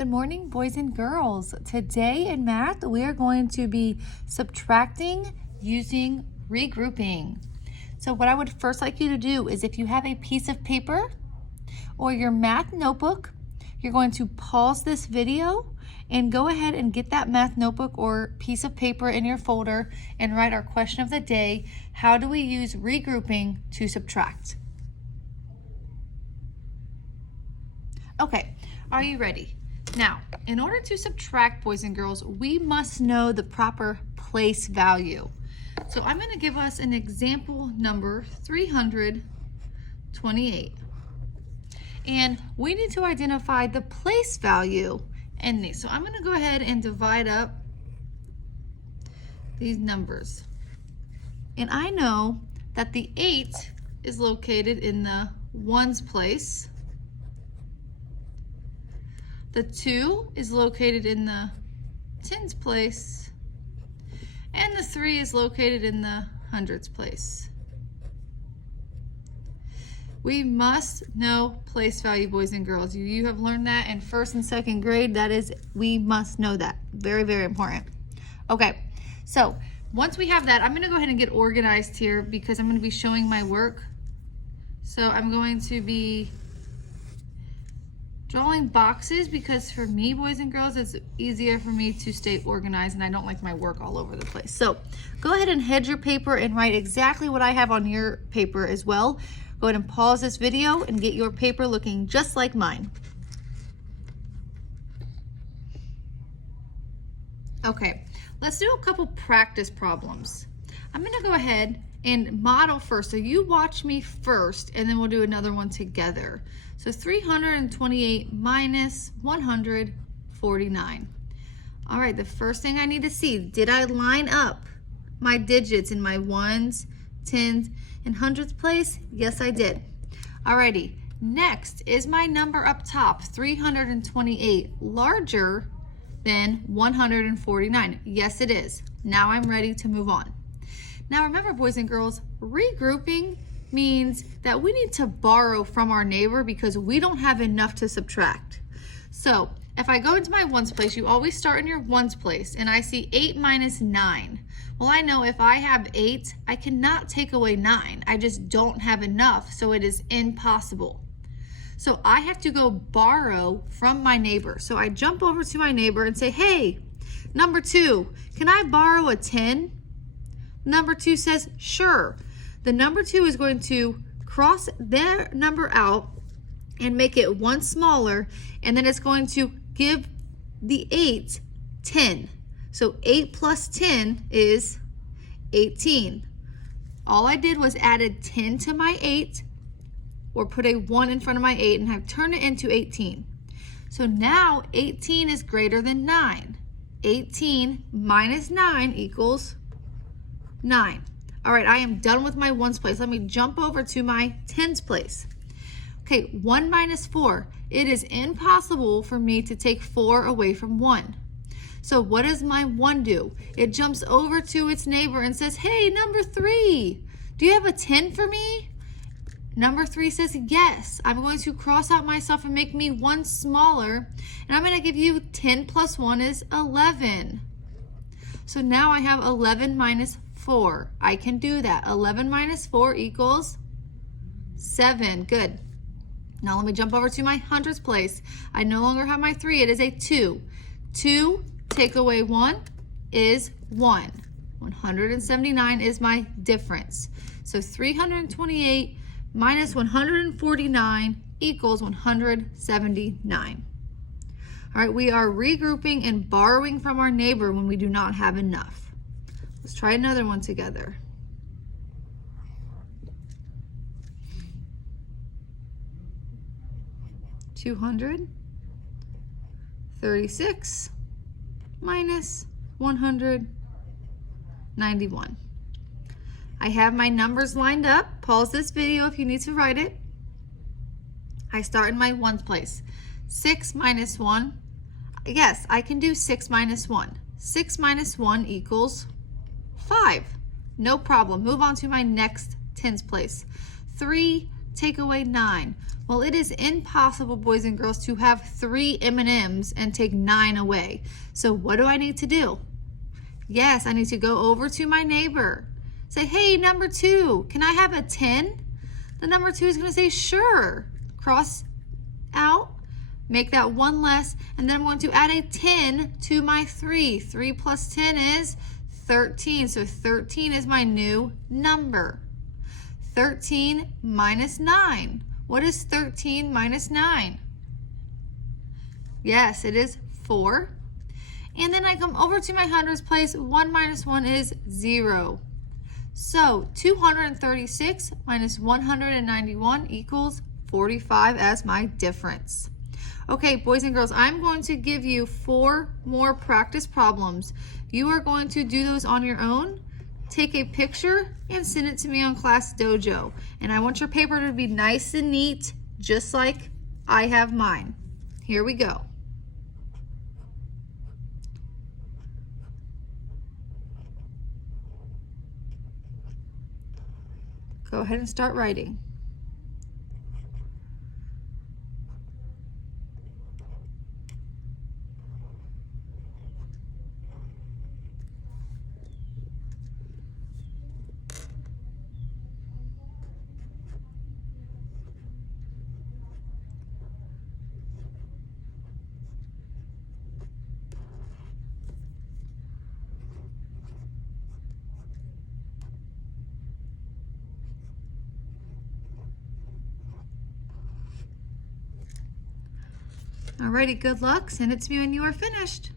Good morning, boys and girls. Today in math, we are going to be subtracting using regrouping. So what I would first like you to do is, if you have a piece of paper or your math notebook, you're going to pause this video and go ahead and get that math notebook or piece of paper in your folder and write our question of the day: how do we use regrouping to subtract? Okay, are you ready? Now, in order to subtract, boys and girls, we must know the proper place value. So I'm going to give us an example number, 328. And we need to identify the place value in these. So I'm going to go ahead and divide up these numbers. And I know that the 8 is located in the ones place. The 2 is located in the tens place, and the 3 is located in the hundreds place. We must know place value, boys and girls. You have learned that in first and second grade. That is, we must know that. Very, very important. Okay, so once we have that, I'm going to go ahead and get organized here because I'm going to be showing my work. So I'm going to be drawing boxes because for me, boys and girls, it's easier for me to stay organized and I don't like my work all over the place. So go ahead and head your paper and write exactly what I have on your paper as well. Go ahead and pause this video and get your paper looking just like mine. Okay, let's do a couple practice problems. I'm gonna go ahead and model first. So you watch me first and then we'll do another one together. So 328 minus 149. All right, the first thing I need to see, did I line up my digits in my ones, tens, and hundreds place? Yes, I did. Alrighty, next, is my number up top, 328, larger than 149? Yes, it is. Now I'm ready to move on. Now remember, boys and girls, regrouping means that we need to borrow from our neighbor because we don't have enough to subtract. So if I go into my ones place, you always start in your ones place, and I see 8 minus 9. Well, I know if I have 8, I cannot take away 9. I just don't have enough, so it is impossible. So I have to go borrow from my neighbor. So I jump over to my neighbor and say, hey, number 2, can I borrow a 10? Number 2 says, sure. The number 2 is going to cross their number out and make it one smaller, and then it's going to give the 8 10. So 8 plus 10 is 18. All I did was added 10 to my 8, or put a 1 in front of my 8, and I've turned it into 18. So now 18 is greater than 9. 18 minus 9 equals 9. All right, I am done with my ones place. Let me jump over to my tens place. Okay, 1 minus 4. It is impossible for me to take 4 away from 1. So what does my 1 do? It jumps over to its neighbor and says, hey, number 3, do you have a 10 for me? Number 3 says, yes. I'm going to cross out myself and make me 1 smaller, and I'm going to give you 10 plus 1 is 11. So now I have 11 minus 4. I can do that. 11 minus 4 equals 7. Good. Now let me jump over to my hundreds place. I no longer have my 3. It is a 2. 2 take away 1 is 1. 179 is my difference. So 328 minus 149 equals 179. All right, we are regrouping and borrowing from our neighbor when we do not have enough. Let's try another one together. $236 minus 191. I have my numbers lined up. Pause this video if you need to write it. I start in my ones place. 6 minus 1. Yes, I can do 6 minus 1. 6 minus 1 equals 5. No problem. Move on to my next tens place. 3 take away 9. Well, it is impossible, boys and girls, to have 3 M&Ms and take 9 away. So what do I need to do? Yes, I need to go over to my neighbor. Say, hey, number 2, can I have a 10? The number 2 is going to say, sure. Cross out, make that 1 less, and then I'm going to add a 10 to my 3. 3 plus 10 is 13. So 13 is my new number. 13 minus 9. What is 13 minus 9? Yes, it is 4. And then I come over to my hundreds place. 1 minus 1 is 0. So 236 minus 191 equals 45 as my difference. Okay, boys and girls, I'm going to give you 4 more practice problems. You are going to do those on your own. Take a picture and send it to me on Class Dojo. And I want your paper to be nice and neat, just like I have mine. Here we go. Go ahead and start writing. Alrighty, good luck. Send it to me when you are finished.